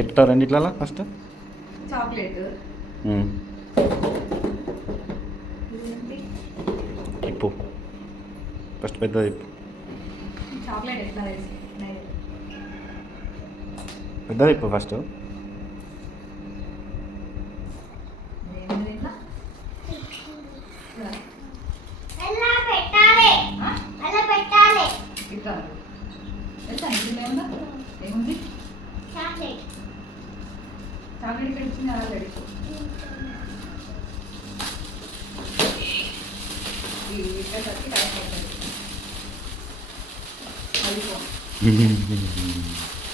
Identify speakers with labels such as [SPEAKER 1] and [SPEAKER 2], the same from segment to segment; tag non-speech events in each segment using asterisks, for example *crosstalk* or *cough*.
[SPEAKER 1] ఇప్పుతావు రెండిట్లలో first
[SPEAKER 2] chocolate.
[SPEAKER 1] ఇప్పు. First పెద్దది ఇప్పు.
[SPEAKER 2] చాక్లెట్ ఎట్లా
[SPEAKER 1] పెద్దది ఇప్పు ఫస్ట్
[SPEAKER 3] చాక్లెట్
[SPEAKER 2] పెడుతుంది అలా.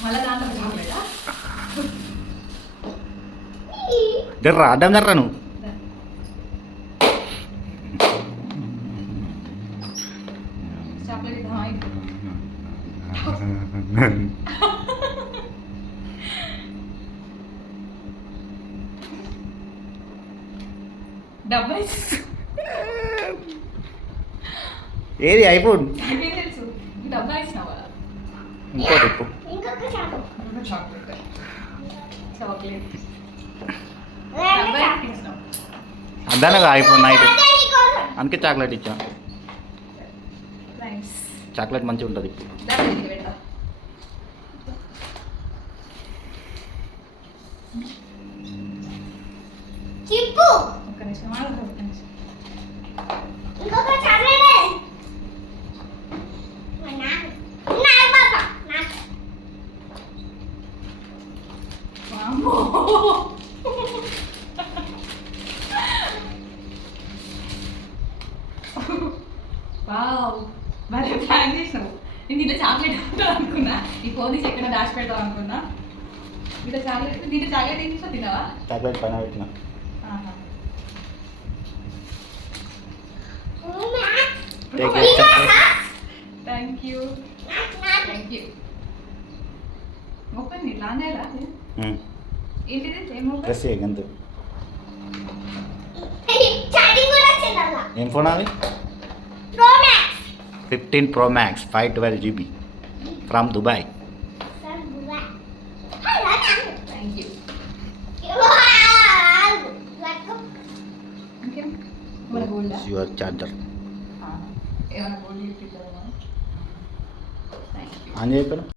[SPEAKER 2] మళ్ళా దాంట్లో
[SPEAKER 1] జర్రా అడ్డం జర్రా నువ్వు.
[SPEAKER 2] చాక్లెట్ *laughs* డబ్బై *laughs*
[SPEAKER 1] ఏది ఐఫోన్?
[SPEAKER 2] డబ్బా ఇచ్చినావా?
[SPEAKER 1] ఇంకోటి అద్దానగా ఐఫోన్ నైట్. అందుకే చాక్లెట్ ఇచ్చా. చాక్లెట్ మంచిగా ఉంటుంది
[SPEAKER 3] చిప్పు.
[SPEAKER 2] ఒక్క నిమిషం ఆగు, ఒక్క నిమిషం
[SPEAKER 3] ఇంకొక చాక్లెట్ మా నాన్న నాకు బాబా నాకు
[SPEAKER 2] వామ్మో. వావ్ భలే ప్లాన్ చేసినావు నేను దీంట్లో చాక్లెట్ ఉంటావు అనుకున్నా ఈ ఫోన్ తీసి ఎక్కడ దాచి పెడతావు అనుకున్నా దీంట్లో చాక్లెట్ దీంట్లో చాక్లెట్ ఏం చేసావు తినవా
[SPEAKER 1] చాక్లెట్ పైన పెట్టిన Take it, chocolate.
[SPEAKER 2] Thank you thank you open ఇట్లా అనేలా ఏంటిది ఏం ఓపెన్
[SPEAKER 1] ప్రెస్ చేయ గంతు
[SPEAKER 3] చాటింగ్ కూడా చెల్లాలా
[SPEAKER 1] ఏం ఫోన్ అది Pro Max fifteen pro max five twelve GB from
[SPEAKER 3] Dubai sir బువా hello తాను
[SPEAKER 2] థ్యాంక్ యూ
[SPEAKER 3] వావ్ లైక్
[SPEAKER 2] ఇంకేం మన గోల్డా
[SPEAKER 1] యువర్ చార్జర్
[SPEAKER 2] यहाँ गोली थैंक यू
[SPEAKER 1] हाँ जी